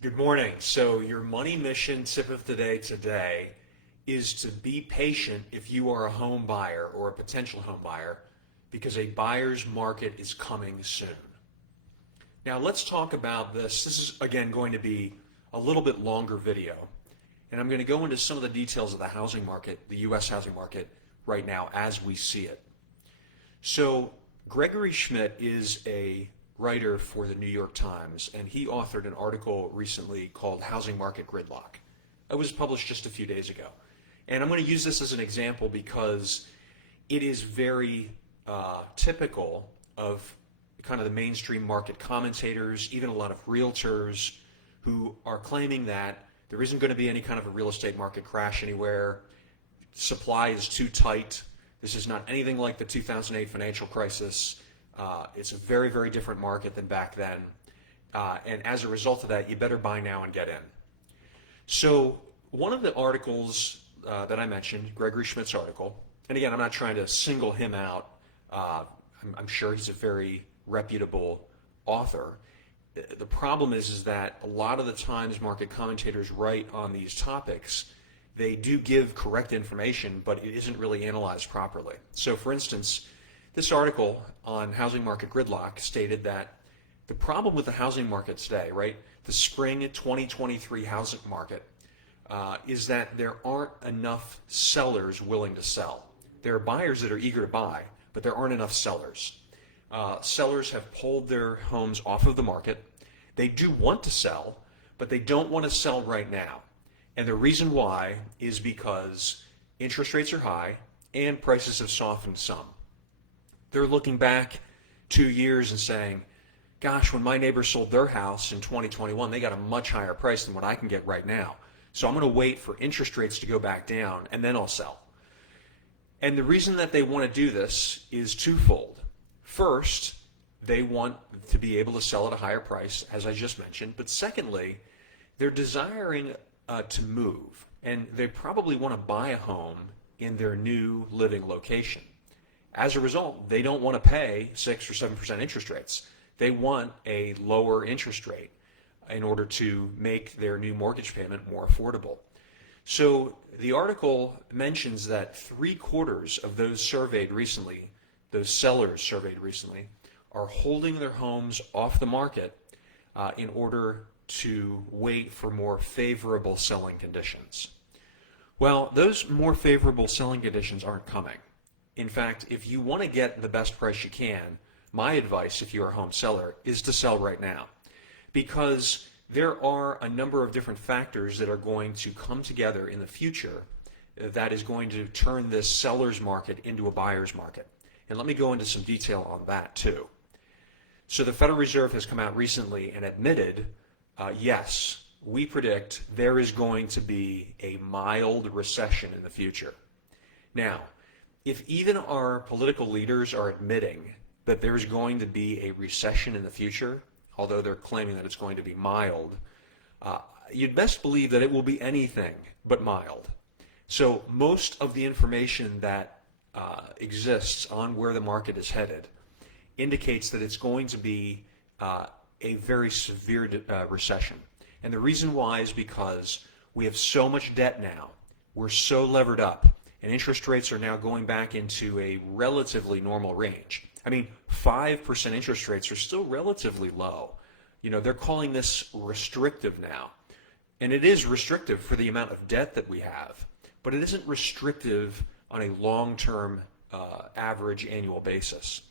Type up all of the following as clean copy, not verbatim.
Good morning. So your money mission tip of the day today is to be patient if you are a home buyer or a potential home buyer because a buyer's market is coming soon. Now let's talk about this. This is again going to be a little bit longer video, and I'm going to go into some of the details of the housing market, the US housing market right now as we see it. So Gregory Schmidt is a writer for the New York Times, and he authored an article recently called Housing Market Gridlock. It was published just a few days ago. And I'm going to use this as an example because it is very typical of kind of the mainstream market commentators, even a lot of realtors who are claiming that there isn't going to be any kind of a real estate market crash anywhere. Supply is too tight. This is not anything like the 2008 financial crisis. It's a very, very different market than back then. And as a result of that, you better buy now and get in. So one of the articles that I mentioned, Gregory Schmidt's article, and again, I'm not trying to single him out. I'm sure he's a very reputable author. The problem is that a lot of the times market commentators write on these topics, they do give correct information, but it isn't really analyzed properly. So for instance, this article on housing market gridlock stated that the problem with the housing market today, right, the spring 2023 housing market, is that there aren't enough sellers willing to sell. There are buyers that are eager to buy, but there aren't enough sellers. Sellers have pulled their homes off of the market. They do want to sell, but they don't want to sell right now. And the reason why is because interest rates are high and prices have softened some. They're looking back 2 years and saying, gosh, when my neighbor sold their house in 2021, they got a much higher price than what I can get right now. So I'm going to wait for interest rates to go back down and then I'll sell. And the reason that they want to do this is twofold. First, they want to be able to sell at a higher price, as I just mentioned. But secondly, they're desiring to move, and they probably want to buy a home in their new living location. As a result, they don't want to pay 6 or 7% interest rates. They want a lower interest rate in order to make their new mortgage payment more affordable. So the article mentions that 3/4 of those surveyed recently, those sellers surveyed recently, are holding their homes off the market in order to wait for more favorable selling conditions. Well, those more favorable selling conditions aren't coming. In fact, if you want to get the best price you can, my advice if you're a home seller is to sell right now, because there are a number of different factors that are going to come together in the future that is going to turn this seller's market into a buyer's market. And let me go into some detail on that too. So the Federal Reserve has come out recently and admitted, yes, we predict there is going to be a mild recession in the future. Now, if even our political leaders are admitting that there's going to be a recession in the future, although they're claiming that it's going to be mild, you'd best believe that it will be anything but mild. So most of the information that exists on where the market is headed indicates that it's going to be a very severe recession. And the reason why is because we have so much debt now, we're so levered up, and interest rates are now going back into a relatively normal range. I mean, 5% interest rates are still relatively low. You know, they're calling this restrictive now. And it is restrictive for the amount of debt that we have, but it isn't restrictive on a long-term average annual basis.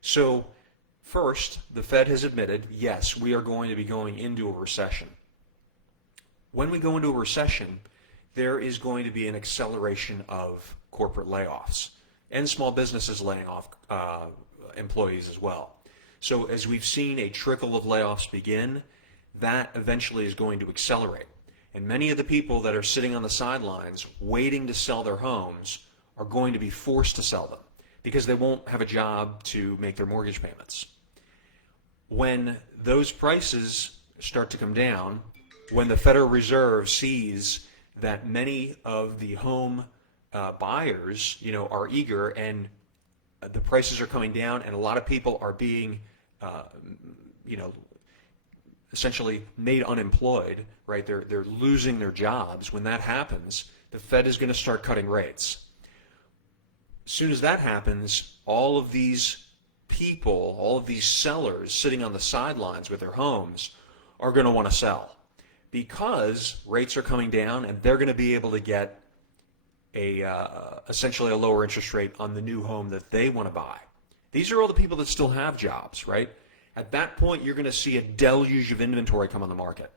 So first, the Fed has admitted, yes, we are going to be going into a recession. When we go into a recession, there is going to be an acceleration of corporate layoffs and small businesses laying off employees as well. So as we've seen a trickle of layoffs begin, that eventually is going to accelerate. And many of the people that are sitting on the sidelines waiting to sell their homes are going to be forced to sell them because they won't have a job to make their mortgage payments. When those prices start to come down, when the Federal Reserve sees that many of the home buyers, are eager and the prices are coming down and a lot of people are being, essentially made unemployed, right? They're losing their jobs. When that happens, the Fed is going to start cutting rates. As soon as that happens, all of these people, all of these sellers sitting on the sidelines with their homes are going to want to sell because rates are coming down and they're going to be able to get essentially a lower interest rate on the new home that they want to buy. These are all the people that still have jobs, right? At that point, you're going to see a deluge of inventory come on the market.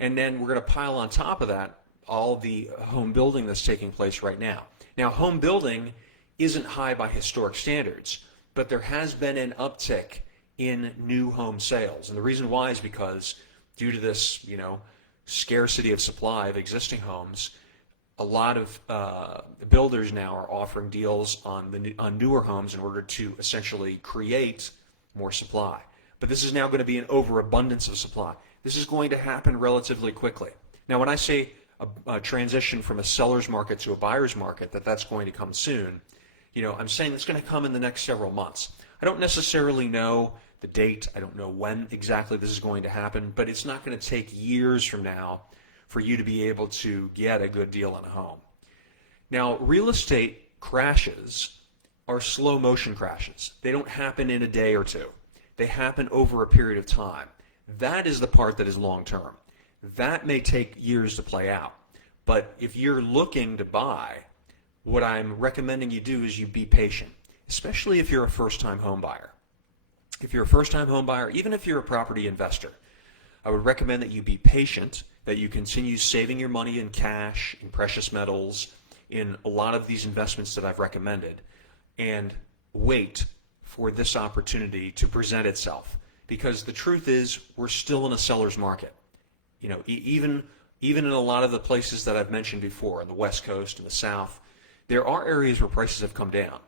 And then we're going to pile on top of that all the home building that's taking place right now. Now, home building isn't high by historic standards, but there has been an uptick in new home sales. And the reason why is because due to this, scarcity of supply of existing homes, a lot of builders now are offering deals on newer homes in order to essentially create more supply. But this is now going to be an overabundance of supply. This is going to happen relatively quickly. Now, when I say a transition from a seller's market to a buyer's market, that's going to come soon, I'm saying it's going to come in the next several months. I don't necessarily know the date. I don't know when exactly this is going to happen, but it's not going to take years from now for you to be able to get a good deal on a home. Now, real estate crashes are slow motion crashes. They don't happen in a day or two. They happen over a period of time. That is the part that is long term. That may take years to play out. But if you're looking to buy, what I'm recommending you do is you be patient, especially if you're a first-time home buyer. If you're a first-time home buyer, even if you're a property investor, I would recommend that you be patient, that you continue saving your money in cash, in precious metals, in a lot of these investments that I've recommended, and wait for this opportunity to present itself. Because the truth is, we're still in a seller's market. Even in a lot of the places that I've mentioned before, on the West Coast and the South, there are areas where prices have come down,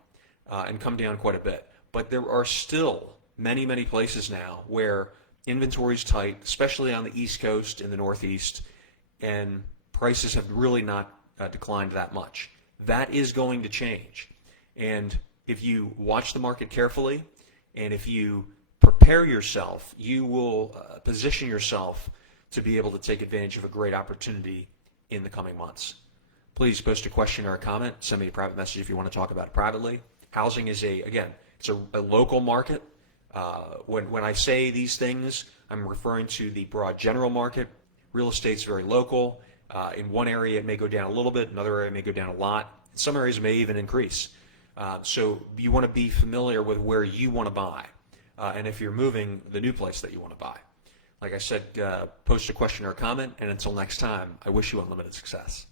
and come down quite a bit. But there are still many, many places now where inventory is tight, especially on the East Coast and the Northeast, and prices have really not declined that much. That is going to change. And if you watch the market carefully, and if you prepare yourself, you will position yourself to be able to take advantage of a great opportunity in the coming months. Please post a question or a comment. Send me a private message if you want to talk about it privately. Housing is it's a local market. When I say these things, I'm referring to the broad general market. Real estate's very local. In one area it may go down a little bit, another area may go down a lot. In some areas it may even increase. So you want to be familiar with where you want to buy, and if you're moving, the new place that you want to buy. Like I said, post a question or a comment, and until next time, I wish you unlimited success.